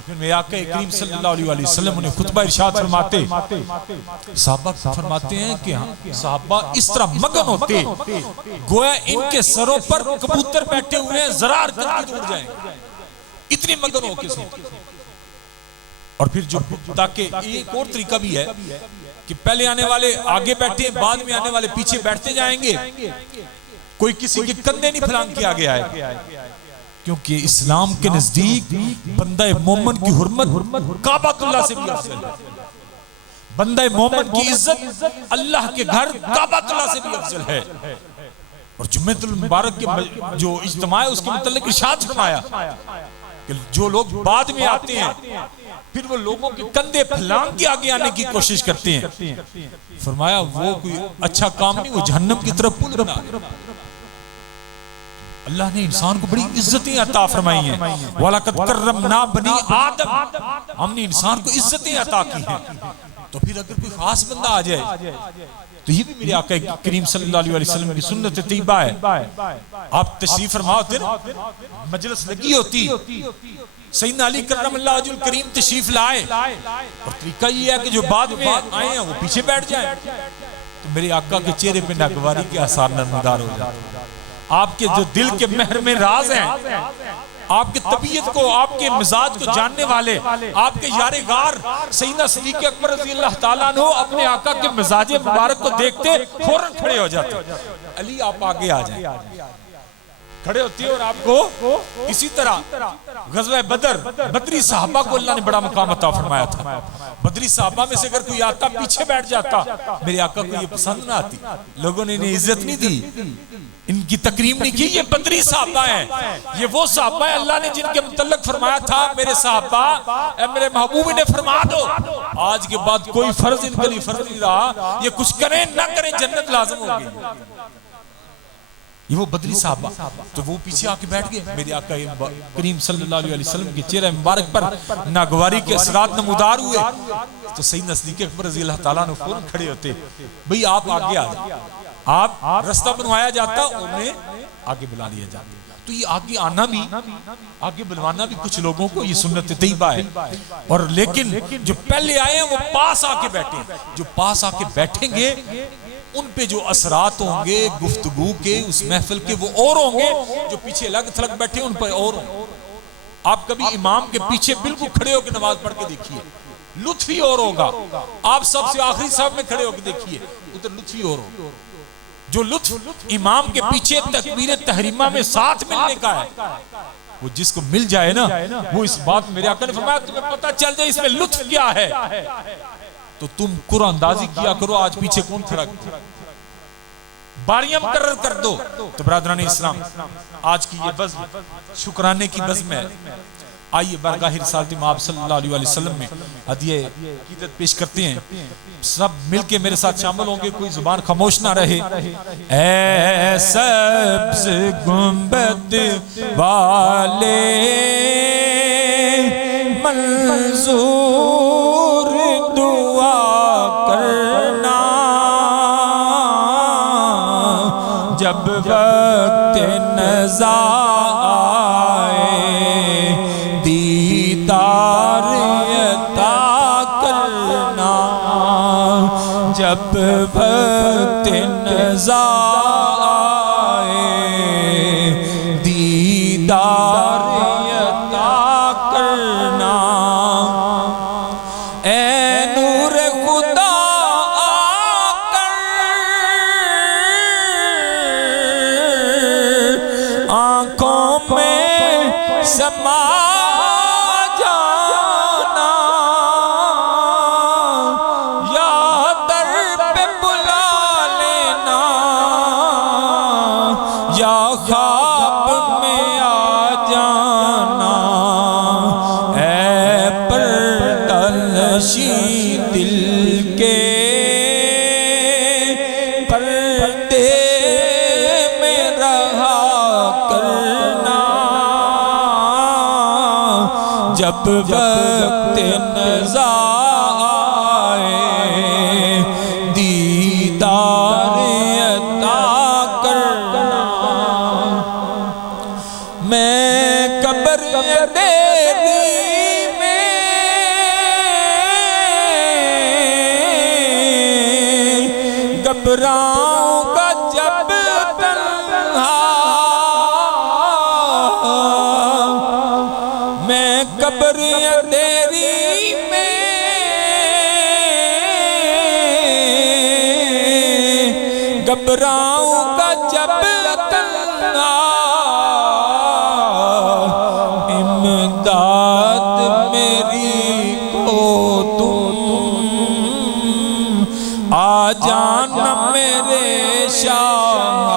और फिर मेरे आका करीम सल्लल्लाहु अलैहि वसल्लम उन्हें खुतबा इरशाद फरमाते, साहबा फरमाते हैं कि हाँ साहबा इस तरह मगन होते गोया इनके सरों पर कबूतर बैठे हुए हैं, जरा हरकत उड़ जाएंगे, इतनी मगन हो किसी। और फिर जो ताकि एक और तरीका भी है कि पहले आने वाले आगे बैठे, बाद में आने वाले पीछे बैठते जाएंगे, कोई किसी के कंधे नहीं फलांग के आगे आए, क्योंकि इस्लाम के नजदीक बंदा मोमन की हुर्मत काबातुल्लाह से भी अफजल है। बंदा मोमन की इज्जत अल्लाह के घर काबातुल्लाह से भी अफजल है। और जुम्मतुल मुबारक के जो इज्तिमा है उसके मुतल्लिक इरशाद फरमाया कि जो लोग बाद में आते हैं फिर वो लोगों के कंधे फलांग के आगे आने की कोशिश करते हैं, फरमाया वो कोई अच्छा काम नहीं, वो जहन्नम की तरफ पुल बना। अल्लाह ने इंसान को बड़ी इज्जतें अता फरमाई हैं, वलक़द कर्रमना बनी आदम, हमने इंसान को इज्जतें अता की हैं। तो फिर अगर कोई खास बंदा आ जाए तो ये भी मेरे आका करीम सल्लल्लाहु अलैहि वसल्लम की सुन्नत तैयबा है। आप तशरीफ फरमा होते ना, मजलिस लगी होती, सैयदना अली करमल्लाहु वजहुल करीम तशरीफ लाए, और तरीका ये है कि जो बाद में आए हैं वो पीछे बैठ जाए, तो मेरे आका के चेहरे पे नागवारी के आसार नमदार हो जाए। आपके जो दिल के महर में राज हैं, आपके तबीयत को, आपके मिजाज को जानने वाले आपके यारे गार सैयदना सिद्दीक़ अकबर रज़ियल्लाहु ताला अन्हु अपने आका के मिजाज मुबारक को देखते फौरन खड़े हो जाते, अली आप आगे आ जाए, खड़े होती है। और आपको इसी तरह गज़वा बदर, बदरी साहबा को अल्लाह ने बड़ा मुकाम अता फरमाया था। बदरी साहबा में से अगर कोई आता पीछे बैठ जाता, मेरे आका को ये पसंद ना आती, लोगों ने इन्हें इज्जत नहीं दी, इनकी तकरीम नहीं की। ये बदरी साहबा है, ये वो साहबा है अल्लाह ने जिनके मुतल्लिक फरमाया था मेरे साहबा मेरे महबूब ने फरमा दो आज के बाद कोई फर्ज इनके लिए फर्ज नहीं रहा, ये कुछ करें ना करें जन्नत लाज़िम होगी। ये वो बदरी साहबा, तो वो पीछे आके बैठ गए। मेरे आका करीम सल्लल्लाहु अलैहि वसल्लम के चेहरे मुबारक पर नागवारी के असरात नमूदार हुए, तो सैयदना सिद्दीक़ अकबर रज़ियल्लाहु ताला अन्हु फौरन खड़े होते, भाई आप आगे आ जाए, आप रास्ता बनवाया जाता, उन्हें आगे बुला लिया जाता। तो ये आगे आना भी, आगे बुलवाना भी कुछ लोगों को ये सुन्नत तैयबा है। और लेकिन जो पहले आए हैं वो पास आके बैठे, जो पास आके बैठेंगे उन पे जो असरात होंगे गुफ्तगू के, उस महफिल के, वो और होंगे जो पीछे अलग थलग बैठे उन पर और होंगे। आप कभी इमाम के पीछे बिल्कुल खड़े होकर नमाज पढ़ के देखिए, लुत्फ ही और होगा। आप सबसे आखिरी साहब में खड़े होकर देखिए, उधर लुत्फ ही और होगा। जो लुत्फ इमाम के पीछे तकबीर तहरीमा में साथ मिलने का है, वो जिसको मिल जाए ना, वो इस बात मेरे आका ने फरमाया तुम्हें पता चल जाए इसमें लुत्फ क्या है, तो तुम कुरान अंदाजी किया करो आज पीछे कौन खड़ा, बारियां मुकर्रर कर दो। तो बरादरान इस्लाम, आज की ये बज़्म शुक्राने की बज़्म है। आइए बारगाह रिसालत आप सल्लल्लाहु अलैहि वसल्लम में हदिया अकीदत पेश करते हैं। सब मिलके मेरे साथ शामिल होंगे, कोई जुबान खामोश ना रहे। ऐ सब्ज़ गुंबद वाले मंजूर दुआ करना, जब वक्त नज़ा जब वक्त नज़ा आए दीदार अता करना। ऐ नूर खुदा आकर आँखों में समा ख्वाब में आ जाना। ऐ परतलशी दिल के पर्दे में रहा करना, जब वक्त नज़ा आए दीदार मैं कब्र अंधेरी में घबराऊंगा जब तन्हा मैं कब्र अंधेरी में, घबराऊंगा जब तन्हा इमदाद मेरी को तुम आ जाना मेरे शाह,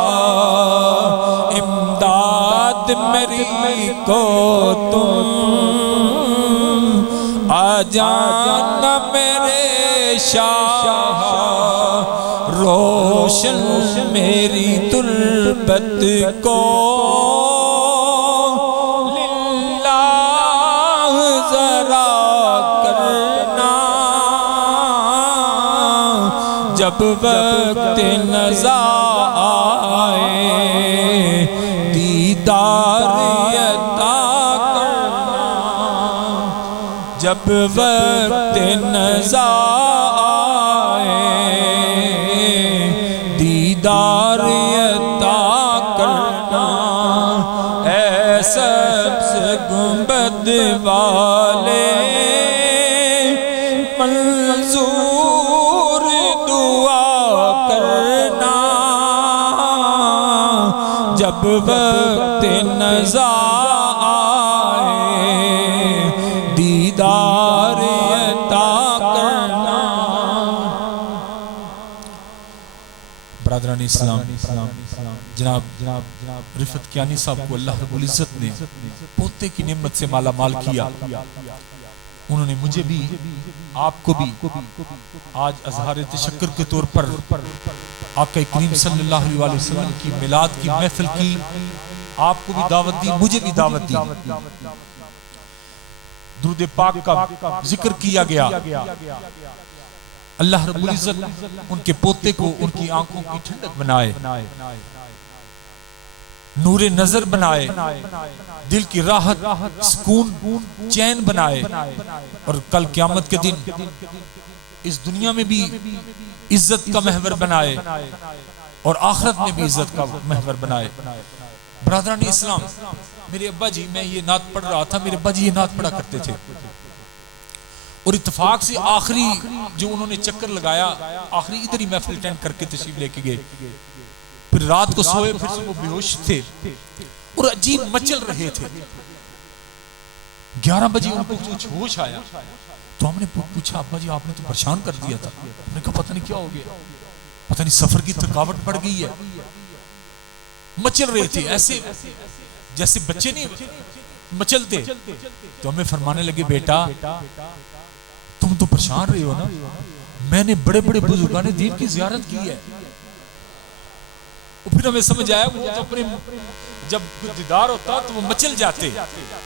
इमदाद मेरी को तुम आ जाना मेरे शाह, रोशन मेरी तुल्बत को लिल्लाह जरा करना, जब वक्त नज़ा आए दीदार अता करना, जब वक्त नज़ा आए दीदार अता करना, ऐ सबसे गुंबद वाले मंजूर दुआ करना, जब वक्त नज़ा आए दीदार अता करना। बरादरान इस्लाम, जनाब रिफत कियानी साहब को अल्लाह रब्बुल इज़्ज़त ने पोते की नेमत से माला माल किया। उन्होंने मुझे भी आपको भी आज अज़हार तशक्कुर के तौर पर आका करीम सल्लल्लाहु अलैहि वसल्लम की मिलाद की महफिल की, आपको भी दावत दी, मुझे भी दावत दी। दुरूद पाक का जिक्र किया गया। अल्लाह रब्बुल इज़्ज़त उनके पोते को उनकी आंखों की ठंडक बनाए, नूरे नजर बनाए, दिल की राहत, सुकून, चैन बनाए, और कल क़यामत के दिन इस दुनिया में भी इज्जत का महवर बनाए और आखिरत में भी इज्जत का महवर बनाए। बरादरान इस्लाम, मेरे अब्बा जी, मैं ये नात पढ़ रहा था, मेरे अब्बा जी ये नात पढ़ा करते थे, और इत्तेफाक से आखिरी जो उन्होंने चक्कर लगाया, आखिरी इधर ही महफिल अटेंड करके तशरीफ लेके गए। फिर रात को सोए, फिर सुबह बेहोश थे और अजीब मचल रहे थे। 11 बजे उनको कुछ होश आया, तो हमने पूछा, अब्बा जी आपने तो परेशान कर दिया था। हमने कहा पता नहीं क्या हो गया, पता नहीं सफर की थकावट पड़ गई है। मचल रहे थे ऐसे जैसे बच्चे नहीं मचलते। तो हमें फरमाने लगे, बेटा तुम तो परेशान रहे हो ना, मैंने बड़े बड़े बुजुर्गान दीन की जियारत की है। फिर हमें समझ आया, वो तो अपने जब दीदार होता तो वो मचल जाते,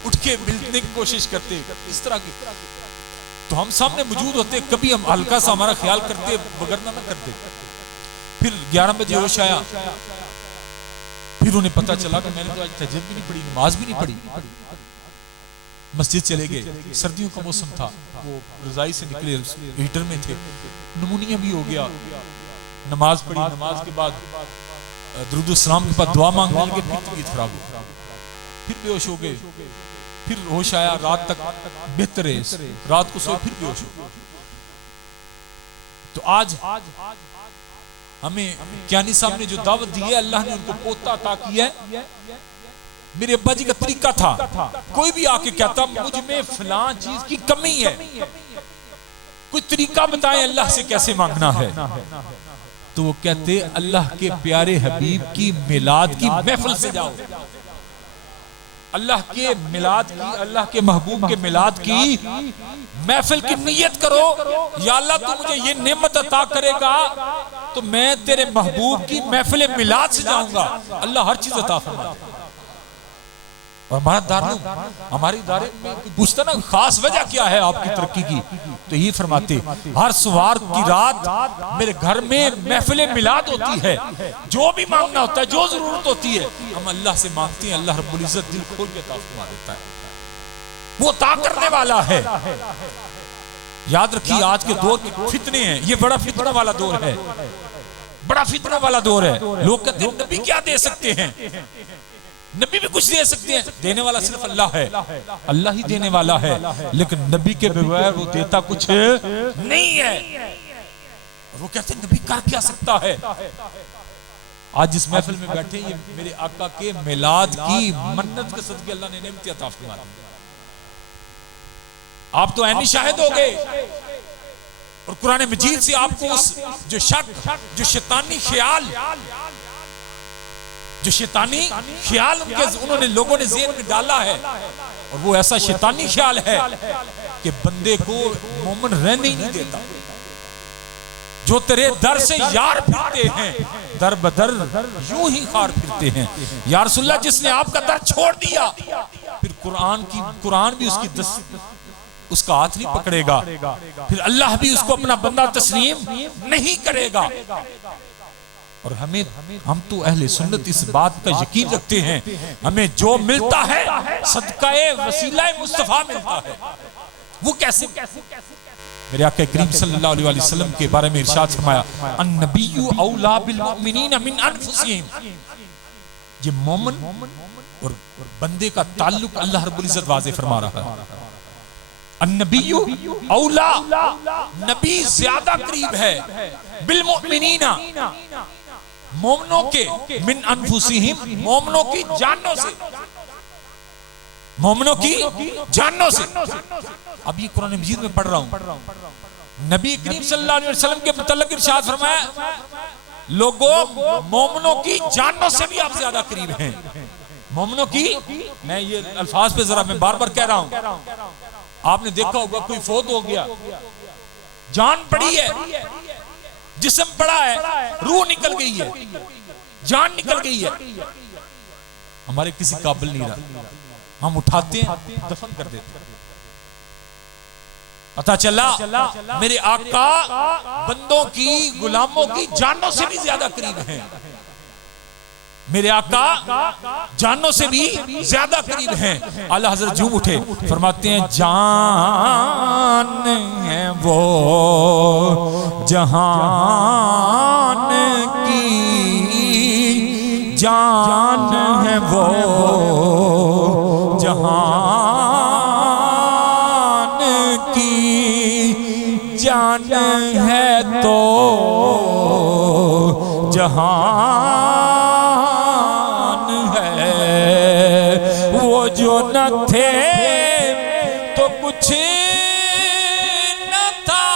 उठ के मिलने की कोशिश करते, इस तरह की। तो हम सामने मौजूद होते, कभी हम हल्का सा हमारा ख्याल करते, वगरना ना करते। फिर 11 बजे होश आया, फिर उन्हें पता चला कि मैंने तो आज तहज्जुद भी नहीं पढ़ी, नमाज भी नहीं पढ़ी। मस्जिद चले गए, सर्दियों का मौसम था, वो रजाई से निकले, हीटर में थे, नमूनिया भी हो गया। नमाज पढ़ी, नमाज के बाद दुरूद सलाम के बाद दुआ मांगने लगे, फिर तबीयत खराब हो, फिर बेहोश हो गए। फिर होश आया, रात तक बेहतर है, रात को सोए फिर बेहोश हो। तो आज हमें कियानी साहब ने जो दावत दी है, अल्लाह ने उनको पोता अता किया है। मेरे अब्बा जी का तरीका था, कोई भी आके कहता मुझ में फलां चीज की कमी है, कोई तरीका बताएं अल्लाह से कैसे मांगना है, तो वो कहते अल्लाह के प्यारे हबीब की मिलाद की महफिल से जाओ, अल्लाह के मिलाद की, अल्लाह के महबूब के मिलाद की महफिल की नियत करो। या अल्लाह तू मुझे ये नेमत अता करेगा तो मैं तेरे महबूब की महफिल मिलाद से जाऊंगा। अल्लाह हर चीज अता फरमाता। और हमारा दारुल हमारी इदारे में पूछता ना खास वजह क्या है आपकी तरक्की की, तो ये फरमाते हर सवार की रात मेरे घर में महफिल मिलाद होती है, जो भी मांगना होता है, जो जरूरत होती है, हम अल्लाह से मांगते हैं, अल्लाह रब्बुल इज्जत दिल खोल के अता फरमा देता है, वो अता करने वाला है। याद रखिए आज के दौर के फितने हैं, ये बड़ा फितना वाला दौर है। बड़ा फितना वाला दौर है। लोग कहते हैं नबी क्या दे सकते हैं, नबी भी कुछ दे सकते हैं, देने वाला सिर्फ अल्लाह है, अल्लाह ही देने वाला है, लेकिन नबी के बगैर वो देता कुछ नहीं है। वो कहते हैं नबी कर क्या सकता है। आज इस महफिल में बैठे ये मेरे आका के मिलाद की मन्नत के सदके अल्लाह ने नेमत अता फरमा दी। आप तो ऐनी शाहिद हो गए, और कुरान मजीद से आपको उस जो शक, जो शैतानी ख्याल उन्होंने लोगों ने ज़हन में डाला है, और वो ऐसा शैतानी ख्याल है कि बंदे को मोमिन रहने ही नहीं देता। जो तेरे दर से यार फिरते हैं, दर बदर यूं ही खार फिरते हैं। या रसूलल्लाह, जिसने आपका दर छोड़ दिया, फिर कुरान भी उसका हाथ नहीं पकड़ेगा, फिर अल्लाह भी उसको अपना बंदा तस्लीम नहीं करेगा। और हम तो अहले सुन्नत इस बात का यकीन रखते हैं, हमें जो मिलता है सदकाए वसीला मुस्तफा मिलता है। वो कैसे? मेरे आका करीम सल्लल्लाहु अलैहि वसल्लम के बारे में इरशाद फरमाया, अन्नबिय्यु औला बिल मुमिनीना मिन अनफुसिहिम। ये मोमिन और बंदे का ताल्लुक अल्लाह रब्बुल इज्जत वाज़े फरमा रहा है। अन्नबिय्यु औला, नबी ज्यादा करीब है, बिल मुमिनीना, मोमिनों के, मिन अनफुसिहिम, मोमिनों की जानों से, मोमिनों की जानों से। अब ये कुरान मजीद में पढ़ रहा हूं, नबी करीम सल्लल्लाहु अलैहि वसल्लम के मुतल्लिक इरशाद फरमाया, लोगों मोमिनों की जानों से भी आप ज्यादा करीब हैं। मोमिनों की, मैं ये अल्फाज पे जरा मैं बार बार कह रहा हूं, आपने देखा होगा कोई फौत हो गया, जान पड़ी है, जिस्म पड़ा है, रूह निकल गई है, जान निकल गई है, हमारे किसी काबिल नहीं रहा, हम उठाते हैं, दफन कर देते हैं। पता चला मेरे आका बंदों की, गुलामों की जानों से भी ज्यादा करीब हैं। मेरे आका जानों से भी ज्यादा करीब हैं। आला हज़रत झूम उठे, फरमाते हैं जान है वो जहान की, जान है वो जहान की, जान है तो जहान है। वो जो न थे तो कुछ न था,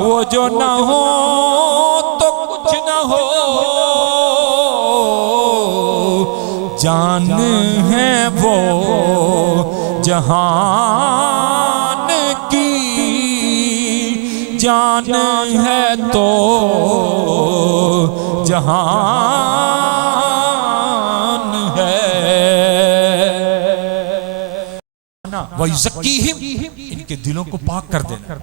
वो जो न हो तो कुछ न हो, जान है वो जहान की, जान है तो जहान है। वयुज़क्कीहिम, इनके दिलों को पाक कर देना।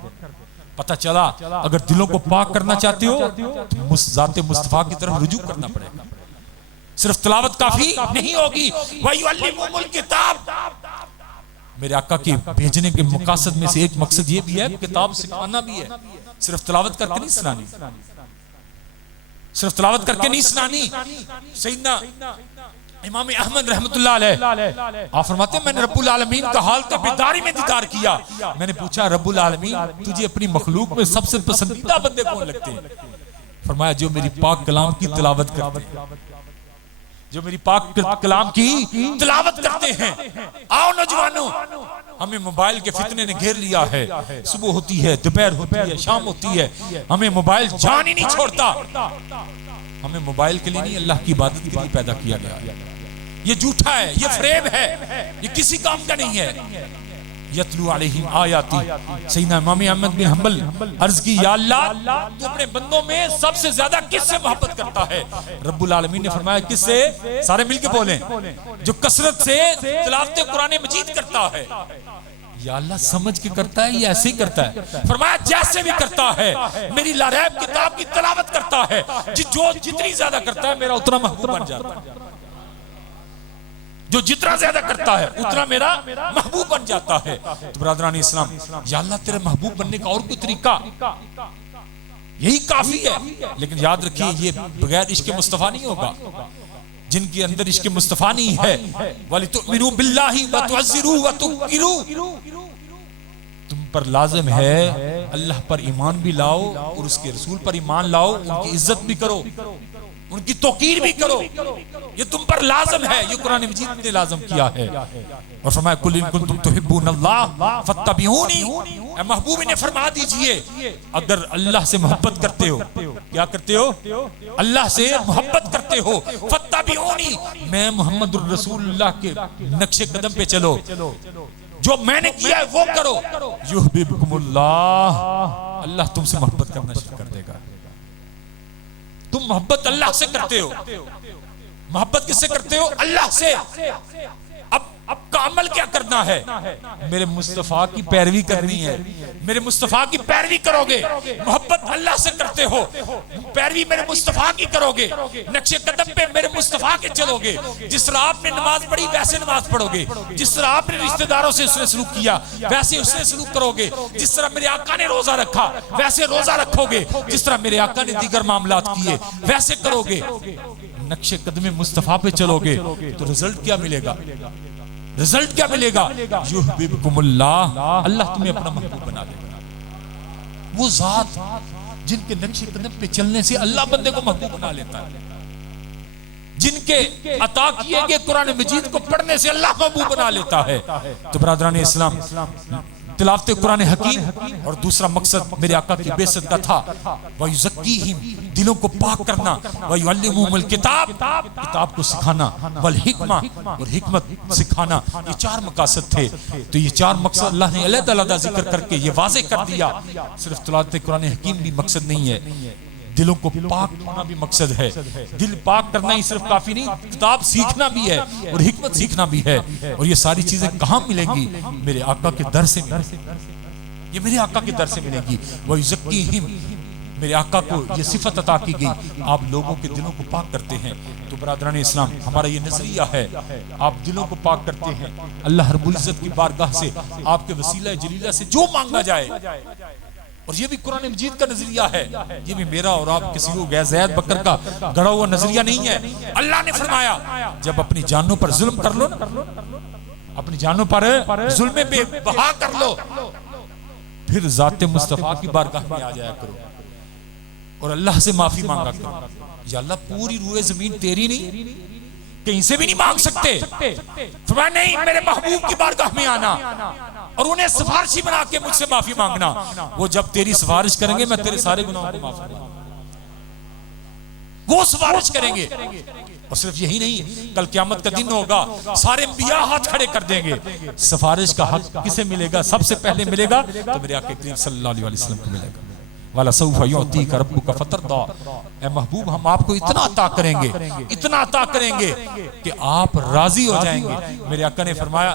पता चला अगर दिलों को पाक करना चाहते हो तो ज़ाते मुस्तफा की तरफ रुजू करना पड़ेगा। सिर्फ तिलावत काफी नहीं होगी। वयुअल्लिमुहुल किताब, मेरे आका के भेजने के मकसद में से एक मकसद ये भी है, किताब सिखाना भी है। सिर्फ तिलावत करके नहीं सुनानी, सिर्फ तिलावत करके नहीं सुनानी। सैयदना इमाम अहमद रहमतुल्लाह अलैह आप फरमाते हैं, मैंने रब्बुल आलमीन का हाल तो बेदारी में दीदार किया। मैंने पूछा, रब्बुल आलमीन तुझे अपनी मखलूक में सबसे पसंदीदा बंदे कौन लगते हैं? फरमाया, जो मेरी पाक कलाम की तिलावत करते हैं, जो मेरी पाक कलाम की तिलावत करते हैं। आओ नौजवानों, हमें मोबाइल के फितने ने घेर लिया है। सुबह होती है, दोपहर होती है, शाम होती है, हमें मोबाइल जान ही नहीं छोड़ता। हमें मोबाइल के लिए नहीं, अल्लाह की इबादत के लिए पैदा किया गया। ये झूठा है, ये फ्रेब है, ये किसी काम का नहीं है। यतलू अलैहिम आयाती, सैयदना इमाम अहमद बिन हंबल अर्ज की, या अल्लाह तू अपने बंदों में सबसे ज्यादा किससे मोहब्बत करता है? रब्बुल आलमीन ने फरमाया, किससे? सारे मिलके बोलें, जो कसरत से तिलावत कुरान मजीद करता है। या अल्लाह समझ के करता है या ऐसे ही करता है? फरमाया, जैसे भी करता है, मेरी लारैब किताब की तिलावत करता है, जो जितनी ज्यादा करता है मेरा उतना महबूब बन जाता है। जो जितना ज्यादा करता है उतना मेरा महबूब बन जाता है। तो ब्रदरान इस्लाम, या अल्लाह तेरे महबूब बनने का और कोई तरीका? यही काफी है। लेकिन याद रखिए ये बगैर इश्क मुस्तफा नहीं होगा। जिनके अंदर इश्क मुस्तफा नहीं है, वाली तुमिनु बिल्लाहि व तुअज़्ज़िरू व तुक़िरू, तुम पर लाजिम है अल्लाह पर ईमान भी लाओ और उसके रसूल पर ईमान लाओ, उनकी इज्जत भी करो, उनकी तौकीर भी करो। ये तुम पर लाजिम है, ये कुरान मजीद ने लाजिम किया है। और फरमाया कुल इन कुंतुम तुहिब्बूनल्लाह फत्तबिऊनी, ऐ महबूब ने फरमा दीजिए अगर अल्लाह से मोहब्बत करते हो, क्या करते हो, अल्लाह से मोहब्बत करते हो, फत्तबिऊनी, मैं मुहम्मदुर रसूलुल्लाह के नक्शे कदम पे चलो, जो मैंने किया है वो करो, युहब्बिबकुमुल्लाह, अल्लाह तुमसे मोहब्बत करना शुरू कर देगा। तुम मोहब्बत अल्लाह से करते हो, मोहब्बत किससे करते हो, अल्लाह से। अब का अमल क्या करना है, मेरे मुस्तफा की पैरवी करनी है, मेरे मुस्तफा की पैरवी करोगे, मोहब्बत अल्लाह से करते हो, पैरवी मेरे मुस्तफा की करोगे, नक्शे कदम पे मेरे मुस्तफा के चलोगे। जिस तरह आपने नमाज पढ़ी वैसे नमाज पढ़ोगे, जिस तरह आपने रिश्तेदारों से उसने सलूक किया वैसे उससे सलूक करोगे, जिस तरह मेरे आका ने रोजा रखा वैसे रोजा रखोगे, जिस तरह मेरे आका ने दीगर मामलात किए वैसे करोगे, नक्शे कदम मुस्तफा पे चलोगे तो रिजल्ट क्या मिलेगा, रिजल्ट क्या मिलेगा, युहब्बिबकुमुल्लाह, अल्लाह तुम्हें अपना महबूब बना देगा। वो जात जिनके नक्शे कदम पे चलने से अल्लाह बंदे को महबूब बना लेता है, जिनके अता किए गए कुरान मजीद को पढ़ने से अल्लाह महबूब बना लेता है। तो बरादरान इस्लाम, तिलावत कुरान हकीम और दूसरा मकसद मेरे आका की बेइज्जत का था, वयुज़क्कीहिम, दिलों को पाक करना, वयुअल्लिमुहुमुल किताब, किताब को सिखाना, वल हिकमा, और हिकमत सिखाना। ये चार मकसद थे। तो ये चार मकसद अल्लाह ने अलग-अलग जिक्र करके ये वाज़े कर दिया। सिर्फ तिलावत कुरान हकीम भी मकसद नहीं है, दिलों को पाक होना भी मकसद है। दिल पाक करना ही सिर्फ काफी नहीं, किताब सीखना भी है और हिकमत सीखना भी है। और ये सारी चीजें कहाँ मिलेंगी, मेरे आका के दर से मिलेंगी, ये मेरे आका के दर से मिलेंगी। वयुज़क्कीहिम, मेरे आका को ये सिफत अता की गई, आप लोगों के दिलों को पाक करते हैं। तो बरादरान इस्लाम, हमारा ये नजरिया है, आप दिलों को पाक करते हैं, अल्लाह रब्बुल इज्जत की बारगाह से आपके वसीला जलीला से जो मांगा जाए, और ये भी कुरान मजीद का नजरिया है, ये भी मेरा और आप किसी को ज़ैद बकर का गढ़ा हुआ नजरिया नहीं है। अल्लाह ने फरमाया जब अपनी जानों पर जुल्म कर लो, अपनी जानों पर जुल्म पे बहा कर लो, फिर ज़ाते मुस्तफा की बारगाह में आ जाया करो और अल्लाह से माफी मांगा करो। या अल्लाह पूरी रूए जमीन तेरी नहीं, कहीं से भी नहीं मांग सकते। फरमाया नहीं, मेरे महबूब की बारगाह में आना और उन्हें सिफारिशी बना के मुझसे माफी मांगना। वो जब तेरी सिफारिश करेंगे मैं तेरे सारे गुनाहों को माफ करूंगा, वो सिफारिश करेंगे। और सिर्फ यही नहीं, कल क़यामत का दिन होगा, सारे अंबिया हाथ खड़े कर देंगे। सिफारिश का हक किसे मिलेगा, सबसे पहले मिलेगा तो मेरे आका करीम सल्लल्लाहु अलैहि वसल्लम को मिलेगा। वाला सौफा युअतीका रब्बुका फतरदा, ऐ महबूब हम आपको इतना अता करेंगे, इतना अता करेंगे कि आप राजी हो जाएंगे। मेरे आका ने फरमाया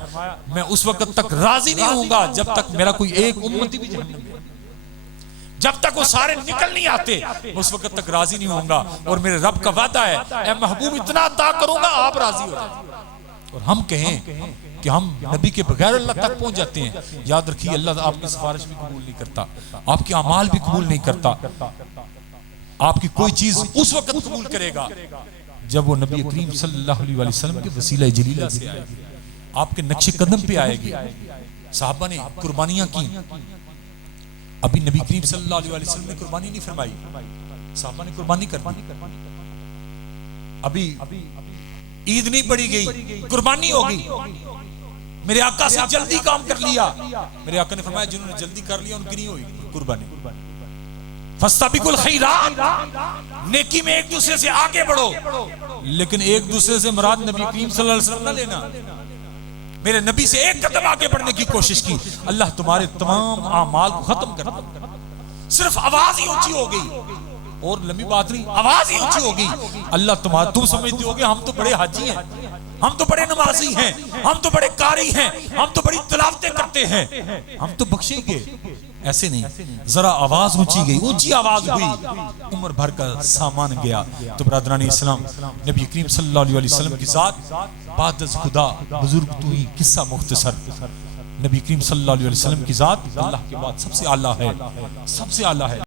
मैं उस वक्त तक राजी नहीं होऊंगा जब तक मेरा कोई एक उम्मती भी जहन्नम में, जब तक वो सारे निकल नहीं आते उस वक्त तक राजी नहीं होऊंगा। और मेरे रब का वादा है, ऐ महबूब इतना अता करूंगा आप राजी हो जाएंगे। और हम कहें कि हम नबी के बगैर अल्लाह तक पहुंच जाते हैं, याद रखिए अल्लाह आपकी सिफारिश भी कबूल नहीं करता, आपके अमाल भी कबूल नहीं करता। आपकी कोई चीज उस वक्त कबूल करेगा जब वो नबी करीम सल्लल्लाहु अलैहि वसल्लम के वसीला जलीला से आएगी, आपके नक्शे कदम पे आएगी। साहबा ने कुर्बानियां की, अभी नबी करीम सल्लल्लाहु अलैहि वसल्लम ने कुर्बानी नहीं फरमाई, साहबा ने कुर्बानी कर दी। अभी ईद नहीं पड़ी गई, कुर्बानी होगी। मेरे आका से जल्दी काम कर लिया, मेरे आका ने फरमाया जिन्होंने जल्दी कर लिया उनकी नहीं हुई कुर्बानी। फस्ताबिकुल खैरात, नेकी में एक दूसरे से आगे बढ़ो, लेकिन एक दूसरे से मुराद नबी करीम सल्लल्लाहु अलैहि वसल्लम ना लेना। मेरे नबी से एक कदम आगे बढ़ने की कोशिश की, अल्लाह तुम्हारे तमाम आमाल को खत्म कर दिया। सिर्फ आवाज ही ऊंची हो गई, और लंबी बात नहीं, आवाज ही ऊंची हो गई। अल्लाह तुम्हारा, तुम समझते होगे हम तो बड़े हाजी हैं, हम तो बड़े नमाजी हैं, हम तो बड़े कारी हैं, हम तो बड़ी तिलावतें करते हैं, हम तो बख्शेंगे। ऐसे नहीं, जरा आवाज ऊंची गई, ऊंची आवाज हुई, उम्र भर का सामान गया। तो बरादरान इस्लाम, नबी करीम सल्लल्लाहु अलैहि वसल्लम की जात बाद अज़ खुदा बुजुर्ग तू ही, किस्सा मुख्तसर। नबी करीम सल्लल्लाहु अलैहि वसल्लम की जात अल्लाह के बाद सबसे आला है, सबसे आला है।